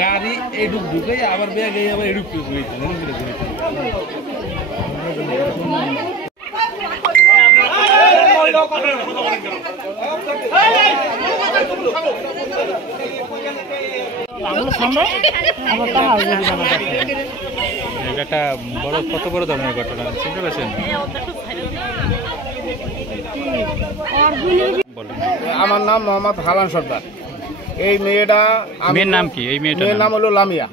গাড়ি এডুক ঢুকে আবার ব্যাগে আবার এডুক ঢুকে একটা বড় কত বড় ধরনের ঘটনা চিনতে পারছেন? আমার নাম মোহাম্মদ হালান সর্দার। এই মেয়েটা, মেয়ের নাম কি? এই মেয়ের নাম হলো লামিয়া।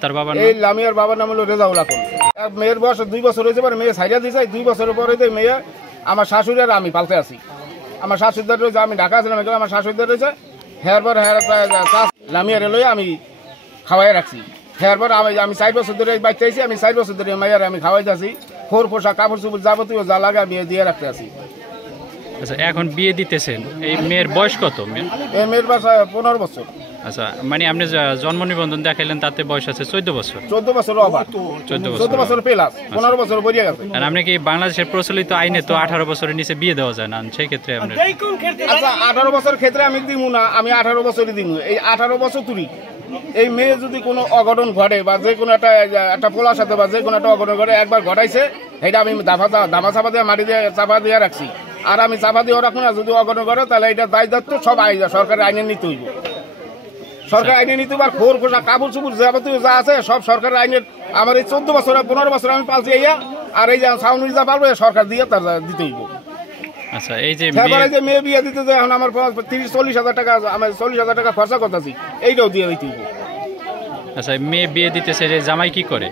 তার বাবার এই লামিয়ার বাবার নাম হলো রেজাউল আকন। মেয়ের বয়স 2 বছর হয়েছে, মেয়ে সাইডা দিয়েছে। 2 বছরের পরে মেয়ে আমার শাশুড়ি আর আমি পালতে আছি। আমার শাশুড়িদার রয়েছে, আমি ঢাকা ছিলাম, আমার শাশুড়িদার রয়েছে। হেয়ার পর লামিয়ারে লইয়া আমি খাওয়াই রাখছি। হেয়ার পর আমি 4 বছর ধরে বাচ্চা আছি। আমি 4 বছর ধরে মেয়ের আমি খাওয়াইতে আছি। খোর পোশাক কাপড় চুপড় যাবতীয় যা লাগে আমি দিয়ে রাখতে আছি। আচ্ছা, এখন বিয়ে দিতেছেন, এই মেয়ের বয়স কত? এই মেয়ের বয়স 15 বছর। আচ্ছা, মানে আপনি জন্ম নিবন্ধন দেখাইলেন, তাতে বয়স আছে 14 বছর। 14 বছর ওভার, 14 বছর প্লাস, 15 বছর বড়িয়ে গেছে। আর আপনি কি বাংলাদেশের প্রচলিত আইনে তো 18 বছরের নিচে বিয়ে দেওয়া যায় না, সেই ক্ষেত্রে আপনি? আচ্ছা, 18 বছর ক্ষেত্রে আমি দিব না, আমি 18 বছরই দিব। এই 18 বছর তুলি এই মেয়ে যদি কোনো অঘটন ঘটে বা যে কোনো একটা পোলার সাথে বা যে কোনো একটা অঘটন ঘটে, একবার ঘটাইছে, এটা আমি দামা চাপা দিয়ে মাটি দিয়ে চাপা দিয়ে রাখছি। আর আমি চাপা দিয়ে রাখবো না। যদি অঘটন ঘটে তাহলে এটা দায়িত্ব সব সরকারের আইনে নিতে হইব। সরকার আইনে নিতে পার খোর খোসা কাপড় চুপুর যাবতীয় যা আছে সব সরকারের আইনের। আমার এই 14 বছর 15 বছর আমি পালছি ইয়া। আর এই যে সাউন্ড যা পারবো সরকার দিয়ে তার দিতে হইব। আচ্ছা, এই যে মেয়ে বিয়ে দিতে যে এখন আমার 30-40 হাজার টাকা, আমি 40 হাজার টাকা খরচা করতেছি, এইটাও দিয়ে দিতে হইব। আচ্ছা, মেয়ে বিয়ে দিতেছে, যে জামাই কি করে?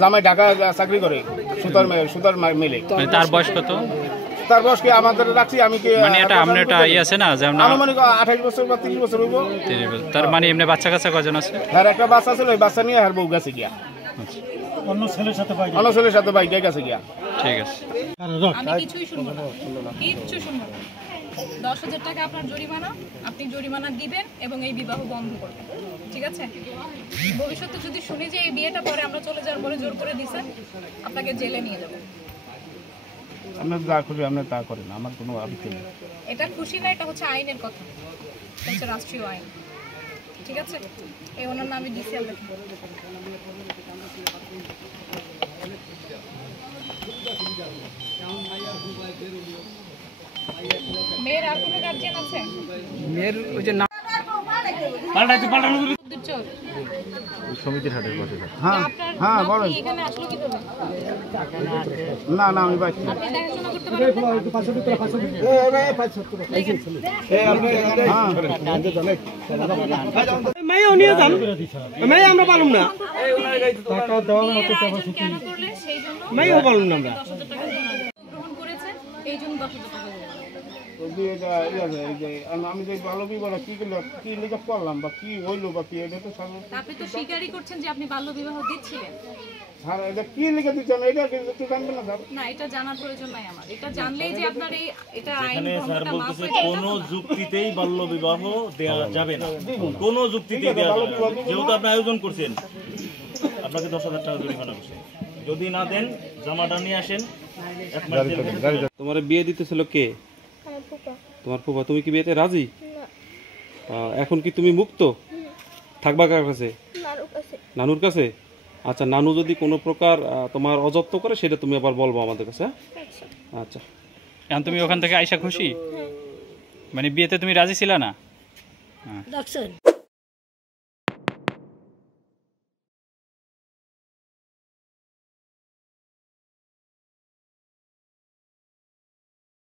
জামাই ঢাকা চাকরি করে, সুতার মেলে। তার বয়স কত? তার বয়স কি আমাদের রাখছি আমি কি মানে এটা আপনি এটা আছে না, যেমন মানে 28 বছর বা 30 বছর হইব। তার মানে এমনি বাচ্চা কাচ্চা কজন আছে? হ্যাঁ, একটা বাচ্চা ছিল, ওই বাচ্চা নিয়ে আর বউ গেছে গিয়া অন্য ছেলের সাথে বাইকে গেছে গিয়া। ঠিক আছে, আমি কিছুই শুনবো না, কিচ্ছু শুনবো না। 10,000 টাকা আপনার জরিমানা, আপনি জরিমানা দিবেন এবং এই বিবাহ বন্ধ করবেন, ঠিক আছে? ভবিষ্যতে যদি শুনি যে এই বিয়েটা পরে আমরা চলে যাওয়ার পরে জোর করে দিছেন, আপনাকে জেলে নিয়ে যাবো। আমরা যা করি আমরা তা করি না, আমার কোনো আপত্তি নেই। এটা খুশি না, এটা হচ্ছে আইনের কথা, এটা হচ্ছে রাষ্ট্রীয় আইন, ঠিক আছে? এই ওনার নামে ডিসিএল লেখা। মেয়ের আর কোনো গার্জিয়ান আছে? মেয়ের ওই যে সমিতির হাটের পাশে। হ্যাঁ হ্যাঁ, বলেন। এখানে আসলো কি করে? না না, আমি বাইছি। আপনি দেখাশোনা করতে পারেন না? আমরা পারলাম না, কেন করলে সেই জন্য পারলাম না আমরা। 10,000 টাকা গ্রহণ করেছে, এই জন্য 10,000 টাকা আমি যে বাল্য বিবাহ কি লেখা করলাম বা কি হইলো বা কি, এটা তো আপনি তো স্বীকারই করছেন যে আপনি বাল্য বিবাহ দিচ্ছিলেন। হ্যাঁ, এটা কি লিখে দিচ্ছেন এটা একটু জানবেন না স্যার? না, এটা জানার প্রয়োজন নাই আমার। এটা জানলেই যে আপনার এটা আইন স্যার ভঙ্গটা মাফ বলতেছে হয়ে কোনো যুক্তিতেই বাল্য বিবাহ দেওয়া যাবে না, কোনো যুক্তিতেই দেওয়া যাবে না। যেহেতু আপনি আয়োজন করছেন, আপনাকে 10,000 টাকা জরিমানা করছে। যদি না দেন, জামাটা নিয়ে আসেন। তোমার বিয়ে দিতেছিল কে? তোমার ফুফা। তুমি কি বিয়েতে রাজি? এখন কি তুমি মুক্ত? থাকবা কার কাছে? নানুর কাছে। আচ্ছা, নানু যদি কোনো প্রকার তোমার অযত্ন করে সেটা তুমি আবার বলবো আমাদের কাছে। আচ্ছা, এখন তুমি ওখান থেকে আইসা খুশি? মানে বিয়েতে তুমি রাজি ছিল না?